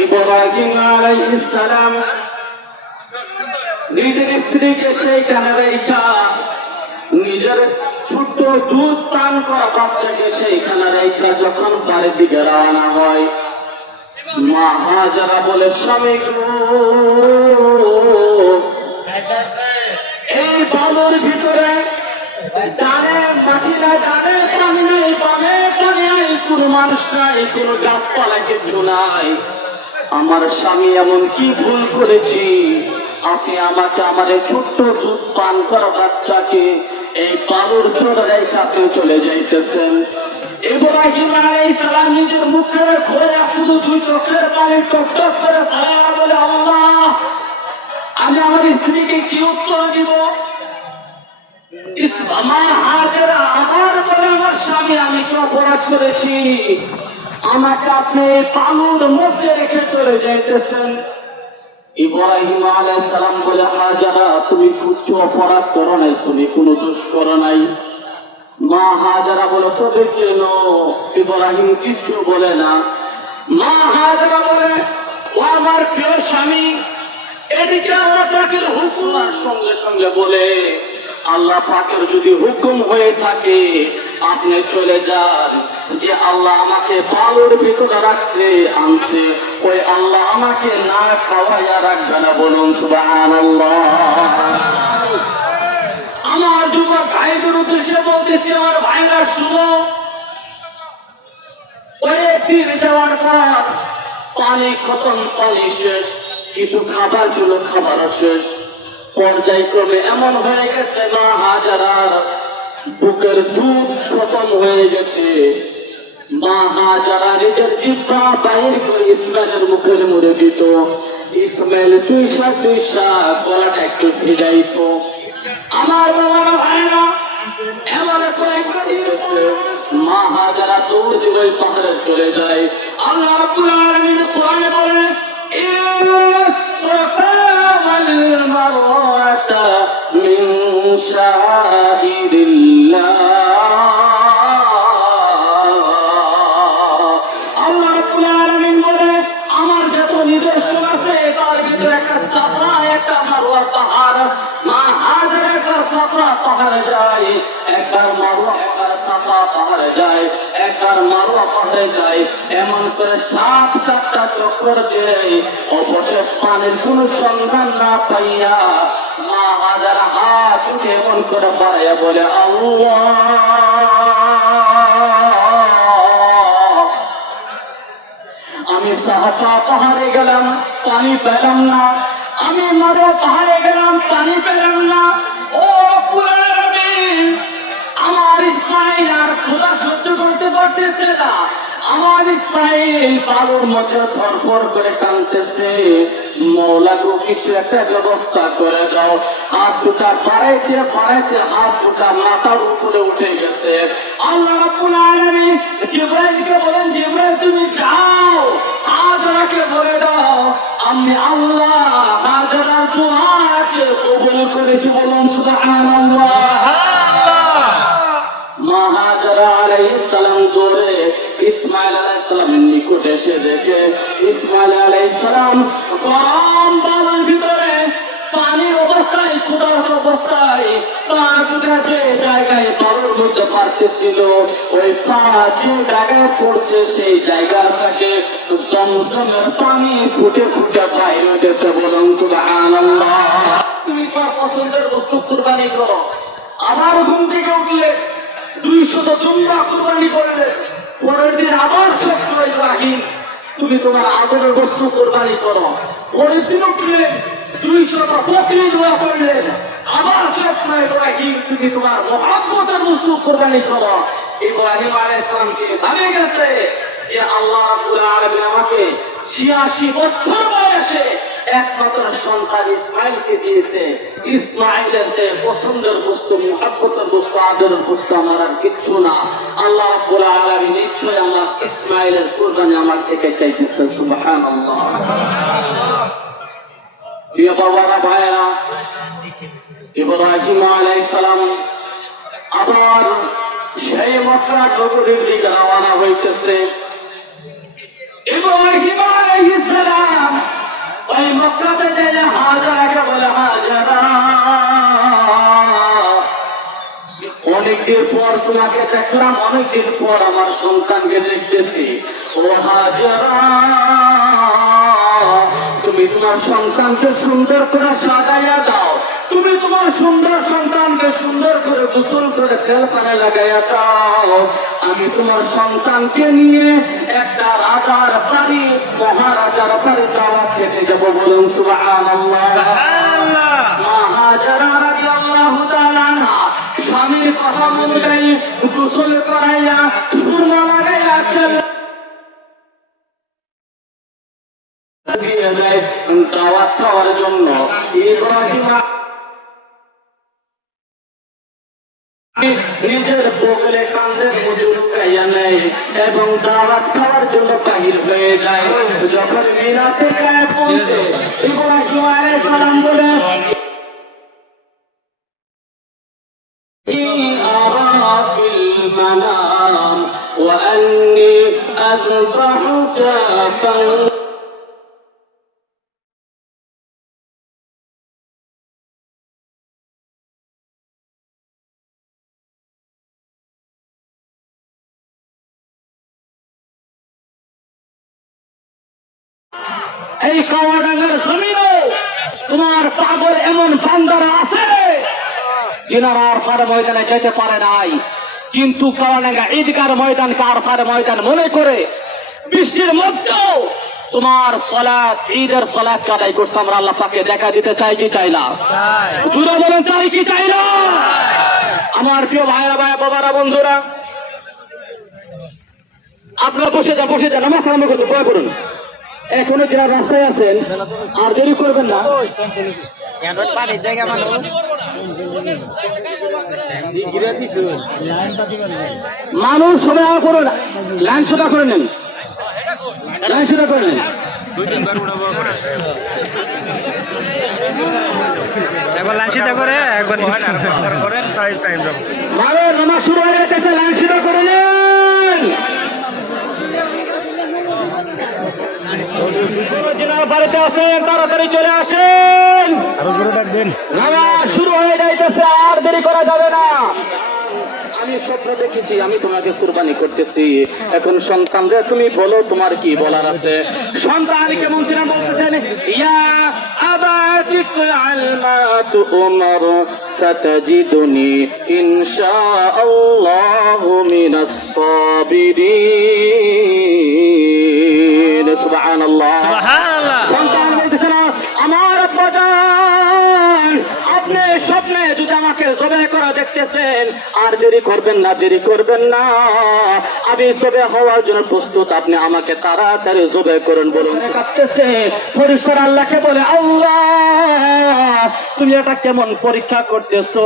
ইব্রাহিম আলাইহিস সালাম নিজের স্ত্রীকে সেইখানে রেখা নিজের ছোট্ট দুধ পান করা বাচ্চাকে সেইখানে রেখা যখন বাড়ির দিকে রওনা হয়। মা হাজারা বলে, স্বামী এই বালুর ভিতরে ডানে মাটি না ডানে পানি নেই বামে পানি নেই কোনো মানুষ নাই, কোনো গাছপালা কিছু নাই। আমার স্বামী এমন কি ভুল করেছি? আপনি আমাকে আমার এই ছোট্ট দুধ পান করা বাচ্চাকে এই ছোট রেখে আপনি চলে যাইতেছেন। ইব্রাহিম আলাইহিস সালাম নিজের মুখে ঘরে শুধু দুই চোখের পানি করে বলে, আল্লাহ, আমি আমার স্ত্রীকে কি উত্তর দিব? আমার বলে আমার স্বামী আমি কি অপরাধ করেছি? আমাকে আপনি পালুর মধ্যে রেখে চলে যাইতেছেন। ইব্রাহিম সালাম বলে, হাজারা, তুমি অপরাধ করো নাই, তুমি কোনো দোষ করো নাই। মা হাজারা বলে ইব্রাহিম কিচ্ছু বলে না। মা হাজারা বলে, ও আমার প্রিয় স্বামী, এদিকে আল্লাহ পাকের হুকুমার সঙ্গে সঙ্গে বলে, আল্লাহ পাকের যদি হুকুম হয়ে থাকে আপনি চলে যান। যে আল্লাহ আমাকে বালুর ভিতরে রাখছে, আনছে, ওই আল্লাহ আমাকে না খাওয়াইয়া রাখবে না বলুন, সুবহানাল্লাহ। আমার ভাইদের উদ্দেশ্যে বলতেছি, আমার ভাইরা শুনো। যাওয়ার পর পানি খতম, পানি শেষ, কিছু খাবার ছিল, খাবারও শেষ। পর্যায়ক্রমে এমন হয়ে গেছে না হাজারার বুকের দুধ খতম হয়ে গেছে। মা হাজারা নিজের জিব্বা বাহির করে ইসমাইলের মুখের মুড়ে দিত। ইসমাইল তুইসা তুইসা গলাটা একটু ভিজাইত। আমার বাবার কয়েকটা দিয়েছে মা হাজারা দৌড় দিয়ে পাহাড়ে চলে যায়। আল্লাহ মিন শাআইরিল্লাহ আল্লাহ রাব্বুল আলামিন বলে আমার যত নিদর্শন আছে, তার ভিতরে একটা সাফা একটা মারওয়া পাহাড়, মা হাজার একবার সাফা পাহাড়ে যায়, একবার মারওয়া পাহাড়ে যায় একবার পাহাড়ে যায় এমন করে সাত সাতটা চক্কর পানির সন্ধান না পাইয়া মা হাজার হাত উঠে এমন করে বলে আমি সাহাপা পাহাড়ে গেলাম পানি পেলাম না। আমি মারো পাহাড়ে গেলাম পানি পেলাম না। ও আলামিন, আমার ইসমাইল আর খোদা সহ্য করতে পারতেছে না। আমার ইসমাইল বালুর মধ্যে থরফর করে কানতেছে মৌলাগো, কিছু একটা ব্যবস্থা করে দাও। হাত দুটা বাড়াইতে বাড়াইতে হাত দুটা মাথার উপরে উঠে গেছে। আল্লাহ রাব্বুল জিব্রাইলকে বলেন, জিব্রাইল, তুমি যাও। হাজারাকে বলে দাও, আমি আল্লাহ হাজারার দোয়াকে কবুল করেছি বলুন, সুবহানাল্লাহ। পারতেছিল ওই পা যে জায়গায় পড়ছে সেই জায়গা থেকে জমজমের পানি ফুটে ফুটে বাইরে উঠেছে বলুন, সুবহানাল্লাহ। তুমি পছন্দের বস্তু কুরবানি করো আবার ঘুম থেকে উঠলে দুইশত জুম্মা কুরবানি করলে পরের আবার স্বপ্ন ইব্রাহিম তুমি তোমার আদরের বস্তু কোরবানি করো। পরের দিন উঠলে দুইশত বকরি দোয়া করলেন আবার স্বপ্ন ইব্রাহিম তুমি তোমার মহাব্বতের বস্তু কোরবানি করো। ইব্রাহিম আলাইহিস সালাম কি ভাবে গেছে যে আল্লাহ রাব্বুল আলামিন আমাকে 86 বছর বয়সে একমাত্র সন্তান ইসমাইলকে দিয়েছে। ইসমাইলের যে পছন্দের বস্তু, মহাব্বতের বস্তু, আদরের বস্তু আমার আর কিচ্ছু না। আল্লাহ রাব্বুল নিশ্চয় আমার ইসমাইলের কুরবানি আমার থেকে চাইতেছে, সুবহানাল্লাহ। প্রিয় বাবারা, ভাইয়েরা, ইব্রাহিম সালাম আবার সেই নগরীর দিকে রওনা হইতেছে। ইব্রাহিম সালাম ওই মক্কাতে গেলে হাজারাকে বলে হাজারা। অনেকদিন পর তোমাকে দেখলাম, অনেকদিন পর আমার সন্তানকে দেখতেছি। ও হাজারা। তুমি তোমার সন্তানকে সুন্দর করে সাজাইয়া দাও। তুমি তোমার সুন্দর সন্তানকে সুন্দর করে গোসল করে তেল পানে লাগাইয়া দাও। আমি তোমার সন্তানকে নিয়ে একটা রাজার বাড়ি, মহারাজার বাড়ি দাওয়া খেতে যাব বলুন স্বামীর কথা অনুযায়ী গোসল করাইয়া সুরমা লাগাইয়া দিয়ে দেয়, দাওয়াত খাওয়ার জন্য। ইব্রাহিম নিজের বগলে কান্দের মধ্যে লুকাইয়া নেয় এবং দাওয়াত খাওয়ার জন্য বাহির হয়ে যায় যখন মিনাতে গায়ে পৌঁছে ইব্রাহিম আলাইহিস সালাম বলে إني أرى في المنام وأني أذبحك فانظر এই কাওয়াডাঙ্গার জমিনও তোমার পাগল এমন বান্দারা আছে, যিনারা আরফার ময়দানে যেতে পারে নাই। কিন্তু কাওয়াডাঙ্গা ঈদগার ময়দানকে আরফার ময়দান মনে করে বৃষ্টির মধ্যেও তোমার সলাৎ, ঈদের সলাৎ আদায় করছে আমরা আল্লাহ পাকে। দেখা দিতে চাই কি চাই না? জুড়ে বলেন, চাই কি চাই না? আমার প্রিয় ভাইরা ভাই বাবারা বন্ধুরা, আপনারা বসে যান বসে যান, নামাজ আরম্ভ করতে, দোয়া করুন। এখনও যারা রাস্তায় আছেন আর দেরি করবেন না। মানুষ সবাই করুন লাইন সোজা করে নেন। লাইন সোজা করে নেন। একবার লাঞ্চিতা করে একবার মানুষ নামাজ শুরু হয়ে গেছে লাইন সোজা করে নেন। যারা বাড়িতে আছেন তাড়াতাড়ি চলে আসেন। আরও জোরে ডাকবেন নামাজ শুরু হয়ে যাইতেছে আর দেরি করা যাবে না। আমি স্বপ্ন দেখেছি আমি তোমাকে কুরবানি করতেছি। এখন সন্তানরা তুমি বলো তোমার কি বলার আছে? সন্তান কেমন ইয়া আবাতি ফাআল মা তুমার সাতাজিদুনি ইনশাআল্লাহু মিনাস সাবিরিন। সুবহানাল্লাহ সুবহানাল্লাহ আমাকে করা দেখতেছেন, আর দেরি করবেন না, দেরি করবেন না। আমি জবে হওয়ার জন্য প্রস্তুত, আপনি আমাকে তাড়াতাড়ি জবে করুন, বলুন। পরিষ্কার আল্লাহকে বলে, আল্লাহ, তুমি এটা কেমন পরীক্ষা করতেছো?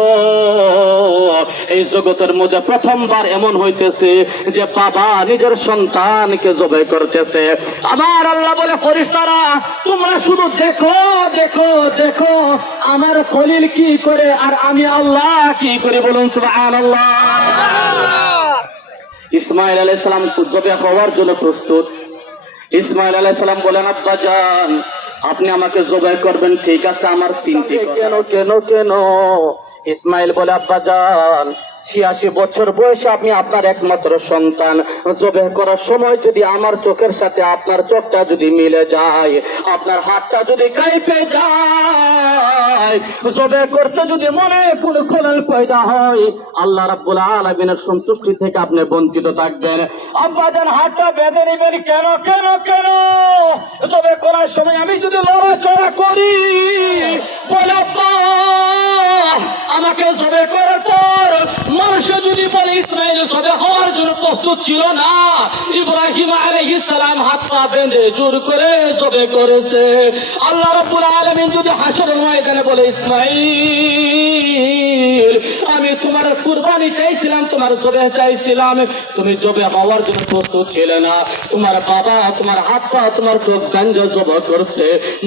এই জগতের মধ্যে প্রথমবার এমন হইতেছে যে বাবা নিজের সন্তানকে জবাই করতেছে। আমার আল্লাহ বলে, ফরিস্তারা, তোমরা শুধু দেখো দেখো দেখো, আমার খলিল কি করে, আর আমি আল্লাহ কি করে বলুন সুবহানাল্লাহ? ইসমাইল আলাইহিস সালাম জবে হওয়ার জন্য প্রস্তুত। ইসমাইল আলাইহিস সালাম বলেন আব্বা যান আপনি আমাকে জবাই করবেন ঠিক আছে আমার তিনটি কেন কেন কেন? ইসমাইল বলে আব্বা যান ছিয়াশি বছর বয়সে আপনি আপনার একমাত্র সন্তান। জবে করার সময় যদি আমার চোখের সাথে আপনার চোখটা যদি মিলে যায়, আপনার হাতটা যদি কাইপে যায় জবে করতে যদি মনে কোন খোলাল পয়দা হয়, আল্লাহ রাব্বুল আলামিনের সন্তুষ্টি থেকে আপনি বঞ্চিত থাকবেন। আব্বাজান হাতটা বেঁধে নেবেন কেন কেন কেন? জবে করার সময় আমি যদি লড়াচড়া করি, বলে আমাকে জবে করার পর মানুষ যদি বলে ইসরায়েল জবে হওয়ার জন্য প্রস্তুত ছিল না, ইব্রাহিম আলাইহিস সালাম হাত পা বেঁধে জোর করে সবে করেছে। আল্লাহ রাব্বুল আলামিন যদি হাসরের ময়দানে বলে, ইসমাইল, আমি তোমার কুরবানি চাইছিলাম, তোমার জবে চাইছিলাম, তুমি জবে হওয়ার জন্য প্রস্তুত ছিলে না। তোমার বাবা, তোমার হাত পা, তোমার চোখ ব্যঞ্জ জব করছে।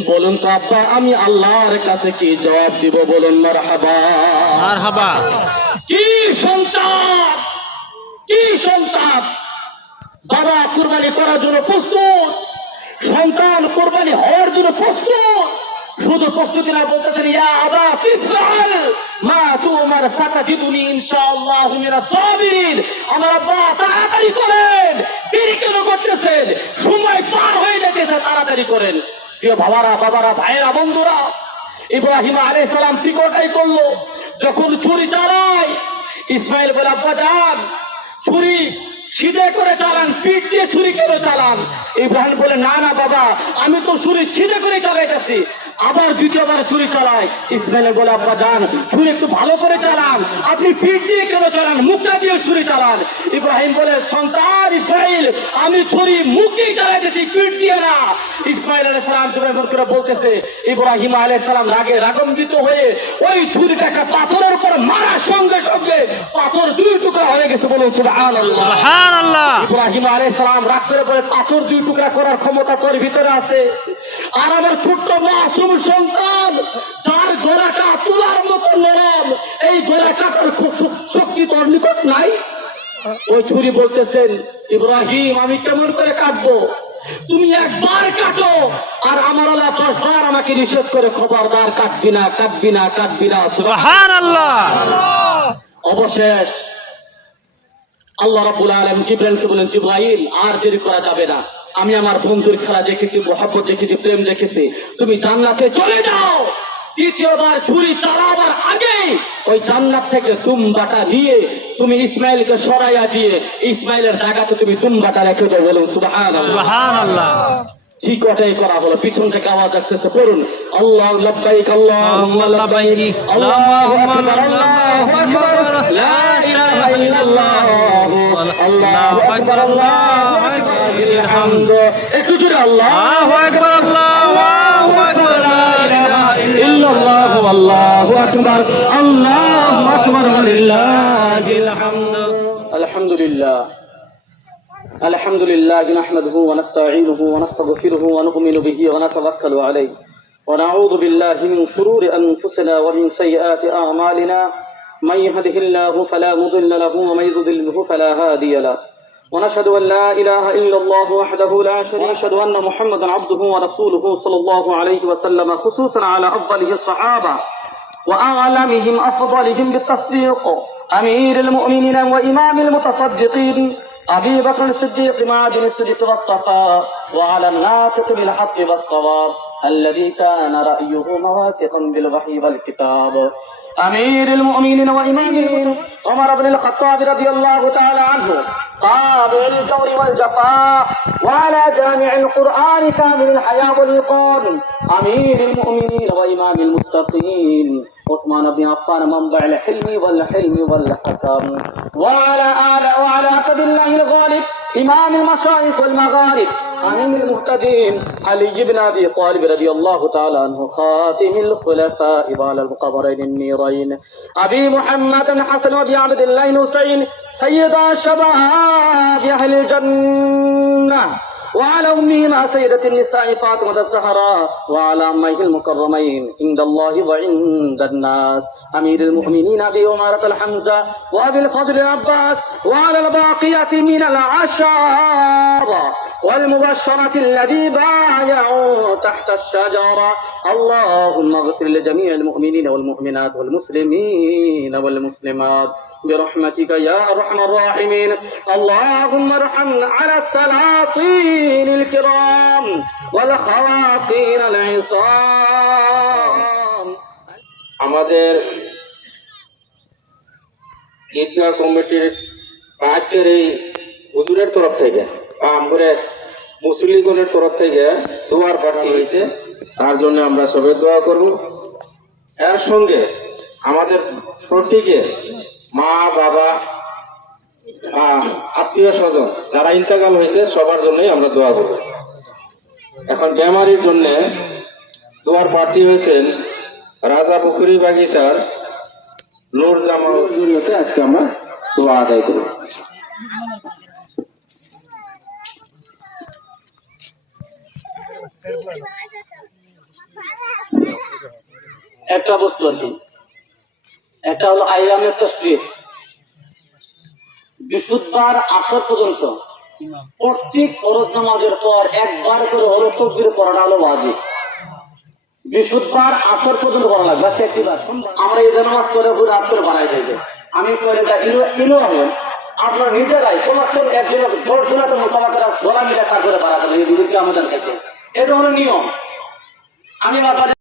বলুন তো আব্বা, আমি আল্লাহর কাছে কি জবাব দিব? বলুন, মারহাবা। মারহাবা। কি সন্তান? কি সন্তান? বাবা কুরবানি করার জন্য প্রস্তুত। সন্তান কোরবানি হওয়ার জন্য প্রস্তুত। শুধু প্রস্তুতি না বলতেছেন, ইয়া আবা তিফাল মা তুমার সাতাজিদুনি ইনশাআল্লাহ মিনা সাবিরিন। আমার আব্বা, তাড়াতাড়ি করেন। দেরি কেন করতেছেন? সময় পার হয়ে যেতেছে তাড়াতাড়ি করেন। প্রিয় বাবারা বাবারা, ভাইয়েরা, বন্ধুরা, ইব্রাহিম আলাইহিস সালাম ঠিক করল। যখন ছুরি চালায়, ইসমাইল বলে, আব্বা যান, ছুরি সিধে করে চালান, পিঠ দিয়ে ছুরি কেন চালান? ইব্রাহিম বলে, না না বাবা, আমি তো ছুরি সিধে করে চালাইতেছি। আবার দ্বিতীয়বার ছুরি চালায়। ইসমাইল বলে আব্বা যান ছুরি একটু ভালো করে চালান। আপনি পিঠ দিয়ে কেন চালান? মুখটা দিয়ে ছুরি চালান। ইব্রাহিম বলে সন্তান ইসমাইল আমি ছুরি মুখ দিয়ে চালাইতেছি পিঠ দিয়ে না। ইসমাইল আলাইহিস সালাম ইব্রাহিম করে বলতেছে ইব্রাহিম আলাইহিস সালাম রাগে রাগম্বিত হয়ে ওই ছুরিটা একটা পাথরের উপর মারার সঙ্গে সঙ্গে পাথর দুই টুকরা হয়ে গেছে বলুন সুবহানাল্লাহ। ইব্রাহিম আলাইহিস সালাম রাগ করে বলে পাথর দুই টুকরা করার ক্ষমতা তোর ভিতরে আছে। আর আমার ছোট্ট মাসুম সন্তান যার গোড়াটা তুলার মতো নরম এই গোড়াটার শক্তি তোর নিকট নাই। ওই ছুরি বলতেছেন ইব্রাহিম আমি কেমন করে কাটবো? তুমি একবার কাটো আর আমার আল্লাহ দশবার আমাকে নিষেধ করে খবরদার কাটবি না কাটবি না কাটবি না। অবশেষ আল্লাহ রাব্বুল আলামিন জিব্রাইলকে বলেন জিব্রাইল আর দেরি করা যাবে না। আমি আমার বন্ধুর খেলা দেখেছি মোহাব্বত দেখেছি প্রেম দেখেছি। তুমি জান্নাতে চলে যাও। তৃতীয়বার ছুরি চালাবার আগে ওই জান্নাত থেকে তুমবাটা নিয়ে তুমি ইসমাইলকে সরাইয়া দিয়ে ইসমাইলের জায়গাতে তুমি তুমবাটা রেখে দাও বলুন সুবহানাল্লাহ। ঠিক ওটাই করা হলো। পিছন থেকে আওয়াজ আসতেছে পড়ুন। আল্লাহ লাব্বাইক আল্লাহুম্মা লাব্বাইক। আল্লাহু আকবার আল্লাহু আকবার। লা ইলাহা ইল্লাল্লাহ। আল্লাহু আকবার। আল্লাহু জোরে আল্লাহ আল্লাহু আকবার আল্লাহু আকবার লা ইলাহা ইল্লাল্লাহ আল্লাহু আকবার আল্লাহু আকবার লিল্লাহিল হামদ আলহামদুলিল্লাহ الحمد لله نحمده ونستعينه ونستغفره ونؤمن به ونتوكل عليه ونعوذ بالله من شرور أنفسنا ومن سيئات أعمالنا من يهده الله فلا مضل له ومن يضلله فلا هادي له ونشهد أن لا إله إلا الله وحده لا شريك ونشهد أن محمدا عبده ورسوله صلى الله عليه وسلم خصوصا على أفضله الصحابة وأعلمهم أفضلهم بالتصديق. أمير المؤمنين وإمام المتصدقين أبي بكر الصديق معدن الصدق والصفاء وعلى الناطق بالحق والصواب الذي كان رأيه موافقا بالوحي والكتاب. أمير المؤمنين وإمام عمر بن الخطاب رضي الله تعالى عنه طابع الجور والجفاء وعلى جامع القرآن كامل الحياة والإيقان أمير المؤمنين وإمام المتقين. عثمان بن عفان منبع الحلم والحلم والحكم. وعلى آل وعلى أسد الله الغالب إمام المشايخ والمغارب أمير المهتدين علي بن أبي طالب رضي الله تعالى عنه خاتم الخلفاء وعلى القبرين النيرين. أبي محمد حسن وأبي عبد الله الحسين سيد شباب أهل الجنة. وعلى أمهما سيدة النساء فاطمة الزهراء وعلى أميه المكرمين عند الله وعند الناس. أمير المؤمنين أبي عمارة الحمزة وأبي الفضل العباس وعلى الباقية من العشارة والمبشرة الذي بايعوا تحت الشجرة. اللهم اغفر لجميع المؤمنين والمؤمنات والمسلمين والمسلمات. برحمتك يا أرحم الراحمين اللهم ارحمنا على السلاطين الكرام والخواطين العصام আমাদের ঈদগাহ কমিটির আজকের এই হুজুরের তরফ থেকে বা আমাদের মুসলিগণের তরফ থেকে দোয়ার প্রার্থী হয়েছে তার জন্য আমরা সবাই দোয়া করব এর সঙ্গে আমাদের প্রত্যেকে মা বাবা আত্মীয় স্বজন যারা ইন্তেকাল হয়েছে সবার জন্যই আমরা দোয়া করব। এখন বেমারির জন্যে দোয়ার প্রার্থী হয়েছেন রাজা পুকুরি বাগিচার নূর জামাল। জুড়িতে আজকে আমরা দোয়া আদায় করব। একটা বস্তু আর কি। একটা হলো আইয়ামের তসবির বিশুদ্ধবার আসর পর্যন্ত প্রত্যেক ফরজ নামাজের পর একবার করে হলো তকবির পড়াটা হলো ওয়াজিব। বৃহস্পতিবার আসর পর্যন্ত করা লাগবে। আজকে একটি বার আমরা এই নামাজ করে পুরো রাত করে বাড়াই যাইবে আমি করে এটা ইনো ইনো হবেন আপনার নিজেরাই তো একজন জোর জোড়াতে মোসাফা করা গলা মিলে তারপরে বাড়াতে এই বিরুদ্ধে আমাদের ক্ষেত্রে এটা হলো নিয়ম। আমি